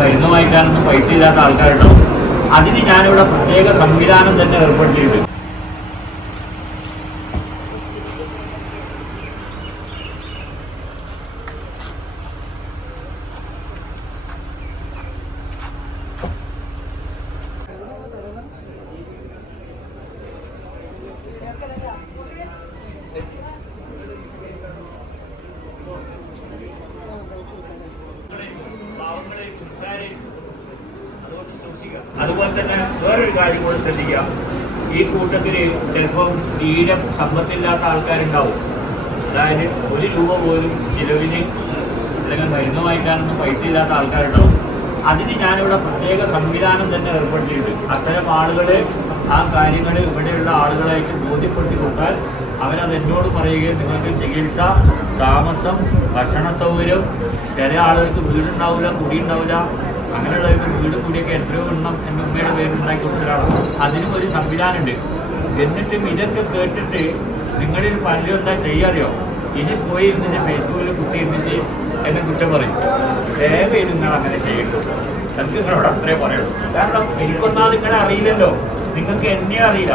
മരുന്ന് വാങ്ങിക്കാനൊന്നും പൈസ ഇല്ലാത്ത ആൾക്കാരുണ്ടാവും. അതിന് ഞാനിവിടെ പ്രത്യേക സംവിധാനം തന്നെ ഏർപ്പെടുത്തിയിട്ടുണ്ട്. അതുപോലെ തന്നെ വേറൊരു കാര്യം കൂടെ ശ്രദ്ധിക്കുക. ഈ കൂട്ടത്തിൽ ചിലപ്പം തീരെ സമ്പത്തില്ലാത്ത ആൾക്കാരുണ്ടാവും. അതായത് ഒരു രൂപ പോലും ചിലവിന് അല്ലെങ്കിൽ മരുന്ന് വാങ്ങിക്കാനൊന്നും പൈസ ഇല്ലാത്ത ആൾക്കാരുണ്ടാവും. അതിന് ഞാനിവിടെ പ്രത്യേക സംവിധാനം തന്നെ ഏർപ്പെടുത്തിയിട്ടുണ്ട്. അത്തരം ആളുകൾ ആ കാര്യങ്ങൾ ഇവിടെയുള്ള ആളുകളായിട്ട് ബോധ്യപ്പെടുത്തി കൊടുത്താൽ അവരത് എന്നോട് പറയുകയും നിങ്ങൾക്ക് ചികിത്സ താമസം ഭക്ഷണ സൗകര്യം ചില ആളുകൾക്ക് വീടുണ്ടാവില്ല കുടി ഉണ്ടാവില്ല അങ്ങനെയുള്ളവർക്ക് വീട് കൂടിയൊക്കെ എത്രയോ എണ്ണം എന്റെ ഉമ്മയുടെ പേര് ഉണ്ടാക്കി കൊടുത്തതാണ് അതിനും ഒരു സംവിധാനമുണ്ട്. എന്നിട്ടും ഇതൊക്കെ കേട്ടിട്ട് നിങ്ങളിൽ പലരും എന്താ ചെയ്യാറിയോ? ഇനി പോയി ഇതിന്റെ ഫേസ്ബുക്കിൽ കുത്തി ഇരുന്നിട്ട് എന്നെ കുറ്റം പറയും. ദയവേത് നിങ്ങൾ അങ്ങനെ ചെയ്യട്ടു എനിക്ക് നിങ്ങളോട് അത്രേ പറയുള്ളൂ. കാരണം എനിക്കൊന്നാ നിങ്ങളെ അറിയില്ലല്ലോ. നിങ്ങൾക്ക് എന്നെ അറിയില്ല.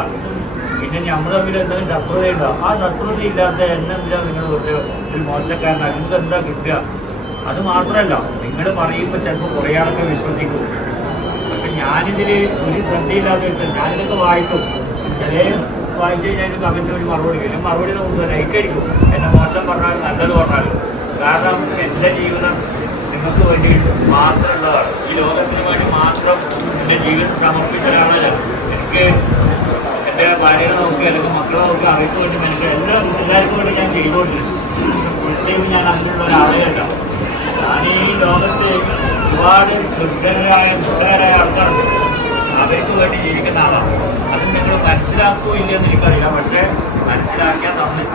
പിന്നെ നമ്മൾ തമ്മിൽ എന്തെങ്കിലും ശത്രുതയുണ്ടോ ആ ശത്രുത ഇല്ലാത്ത എന്നെന്തിനാ നിങ്ങൾ ഒരു മോശക്കാരനാണ് നിങ്ങൾക്ക് എന്താ കിട്ടുക? അത് മാത്രമല്ല നിങ്ങൾ പറയുമ്പോൾ ചിലപ്പോൾ കുറേ ആളൊക്കെ വിശ്വസിക്കും. പക്ഷെ ഞാനിതിൽ ഒരു ശ്രദ്ധയില്ലാതെ വെച്ചാൽ ഞാനിതൊക്കെ വായിക്കും. ചില വായിച്ചു കഴിഞ്ഞാൽ കമന്റ് ഒരു മറുപടി വരും. മറുപടി നമുക്ക് ലൈക്ക് അടിക്കും. എന്നെ മോശം പറഞ്ഞാലും നല്ലത് പറഞ്ഞാലും. കാരണം എന്റെ ജീവിതം നിങ്ങൾക്ക് വേണ്ടി മാത്രമുള്ളതാണ്. ഈ ലോകത്തിന് വേണ്ടി മാത്രം എന്റെ ജീവിതം സമർപ്പിച്ച എനിക്ക് എന്റെ ഭാര്യയെ നോക്കി അല്ലെങ്കിൽ മക്കളെ നോക്കി അവർക്ക് വേണ്ടി എനിക്ക് എല്ലാ എല്ലാവർക്കും വേണ്ടി ഞാൻ ചെയ്തുകൊണ്ടിരുന്നു പക്ഷെ ഫുൾ ടൈം ഞാൻ അങ്ങനെയുള്ള ഒരാളെയല്ല ഈ ലോകത്ത് ഒരുപാട് ദുർഘടരായ നിസ്സഹാരായ ആൾക്കാരുണ്ട് അവർക്ക് വേണ്ടി ജീവിക്കുന്ന ആളാണ്. അത് നിങ്ങൾ മനസ്സിലാക്കുമോ ഇല്ലയെന്ന് എനിക്കറിയാം പക്ഷേ മനസ്സിലാക്കിയാൽ നന്ദി